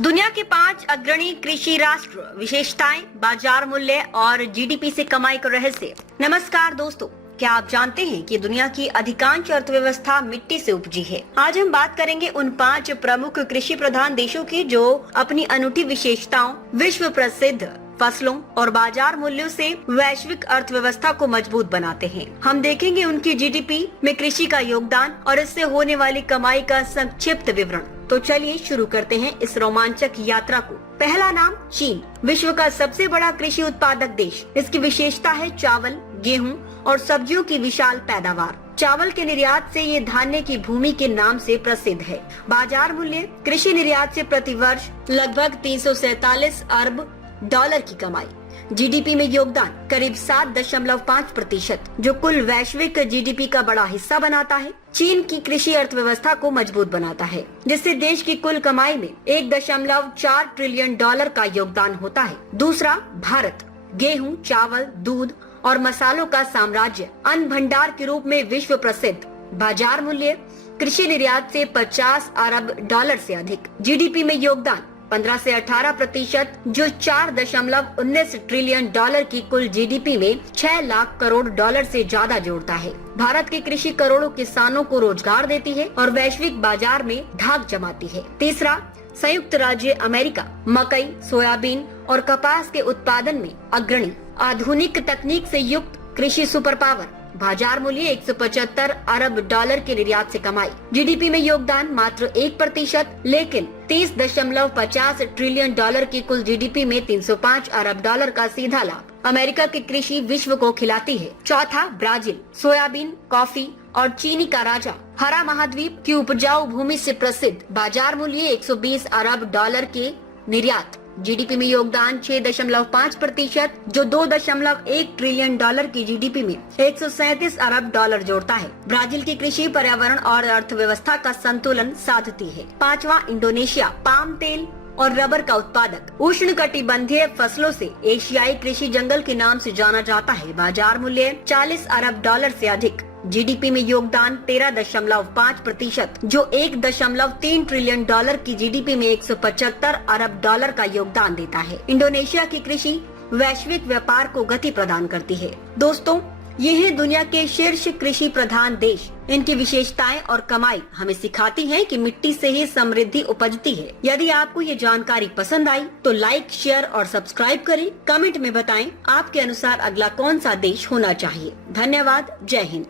दुनिया के 5 अग्रणी कृषि राष्ट्र, विशेषताएं, बाजार मूल्य और जीडीपी से कमाई का रहस्य। नमस्कार दोस्तों, क्या आप जानते हैं कि दुनिया की अधिकांश अर्थव्यवस्था मिट्टी से उपजी है। आज हम बात करेंगे उन 5 प्रमुख कृषि प्रधान देशों की जो अपनी अनूठी विशेषताओं, विश्व प्रसिद्ध फसलों और बाजार मूल्यों से वैश्विक अर्थव्यवस्था को मजबूत बनाते हैं। हम देखेंगे उनकी जीडीपी में कृषि का योगदान और इससे होने वाली कमाई का संक्षिप्त विवरण। तो चलिए शुरू करते हैं इस रोमांचक यात्रा को। पहला नाम चीन, विश्व का सबसे बड़ा कृषि उत्पादक देश। इसकी विशेषता है चावल, गेहूं और सब्जियों की विशाल पैदावार। चावल के निर्यात से ये धान्य की भूमि के नाम से प्रसिद्ध है। बाजार मूल्य, कृषि निर्यात से प्रति वर्ष लगभग 347 अरब डॉलर की कमाई। जीडीपी में योगदान करीब 7.5%, जो कुल वैश्विक जीडीपी का बड़ा हिस्सा बनाता है। चीन की कृषि अर्थव्यवस्था को मजबूत बनाता है, जिससे देश की कुल कमाई में 1.4 ट्रिलियन डॉलर का योगदान होता है। दूसरा, भारत, गेहूं, चावल, दूध और मसालों का साम्राज्य, अन्न भंडार के रूप में विश्व प्रसिद्ध। बाजार मूल्य, कृषि निर्यात से 50 अरब डॉलर से अधिक। जीडीपी में योगदान 15 से 18%, जो 4.19 ट्रिलियन डॉलर की कुल जीडीपी में 6 लाख करोड़ डॉलर से ज्यादा जोड़ता है। भारत की कृषि करोड़ों किसानों को रोजगार देती है और वैश्विक बाजार में धाक जमाती है। तीसरा, संयुक्त राज्य अमेरिका, मकई, सोयाबीन और कपास के उत्पादन में अग्रणी। आधुनिक तकनीक से युक्त कृषि सुपर पावर। बाजार मूल्य 175 अरब डॉलर के निर्यात से कमाई। जीडीपी में योगदान मात्र 1%, लेकिन 30.50 ट्रिलियन डॉलर की कुल जीडीपी में 305 अरब डॉलर का सीधा लाभ। अमेरिका की कृषि विश्व को खिलाती है। चौथा, ब्राजील, सोयाबीन, कॉफी और चीनी का राजा। हरा महाद्वीप की उपजाऊ भूमि से प्रसिद्ध। बाजार मूल्य 120 अरब डॉलर के निर्यात। जीडीपी में योगदान 6.5%, जो 2.1 ट्रिलियन डॉलर की जीडीपी में 137 अरब डॉलर जोड़ता है। ब्राजील की कृषि पर्यावरण और अर्थव्यवस्था का संतुलन साधती है। पांचवा, इंडोनेशिया, पाम तेल और रबर का उत्पादक। उष्णकटिबंधीय फसलों से एशियाई कृषि जंगल के नाम से जाना जाता है। बाजार मूल्य 40 अरब डॉलर से अधिक। जीडीपी में योगदान 13.5%, जो 1.3 ट्रिलियन डॉलर की जीडीपी में 175 अरब डॉलर का योगदान देता है। इंडोनेशिया की कृषि वैश्विक व्यापार को गति प्रदान करती है। दोस्तों, ये है दुनिया के शीर्ष कृषि प्रधान देश। इनकी विशेषताएं और कमाई हमें सिखाती हैं कि मिट्टी से ही समृद्धि उपजती है। यदि आपको ये जानकारी पसंद आई तो लाइक, शेयर और सब्सक्राइब करें। कमेंट में बताएं आपके अनुसार अगला कौन सा देश होना चाहिए। धन्यवाद। जय हिंद।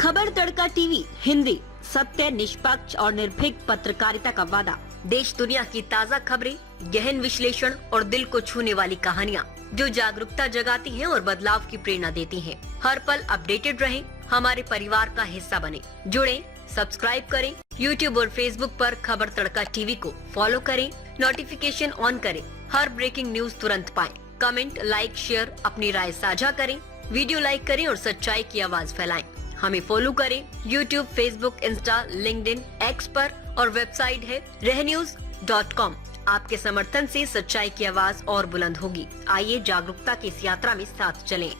खबर तड़का टीवी हिंदी, सत्य, निष्पक्ष और निर्भीक पत्रकारिता का वादा। देश दुनिया की ताज़ा खबरें, गहन विश्लेषण और दिल को छूने वाली कहानियाँ जो जागरूकता जगाती हैं और बदलाव की प्रेरणा देती हैं। हर पल अपडेटेड रहें, हमारे परिवार का हिस्सा बने। जुड़ें, सब्सक्राइब करें। YouTube और Facebook पर खबर तड़का टीवी को फॉलो करें, नोटिफिकेशन ऑन करें, हर ब्रेकिंग न्यूज तुरंत पाएं। कमेंट, लाइक, शेयर, अपनी राय साझा करें, वीडियो लाइक करें और सच्चाई की आवाज फैलाएं। हमें फॉलो करें YouTube, Facebook, Insta, LinkedIn, x पर और वेबसाइट है रहnews.com। आपके समर्थन से सच्चाई की आवाज और बुलंद होगी। आइए जागरूकता की इस यात्रा में साथ चलें।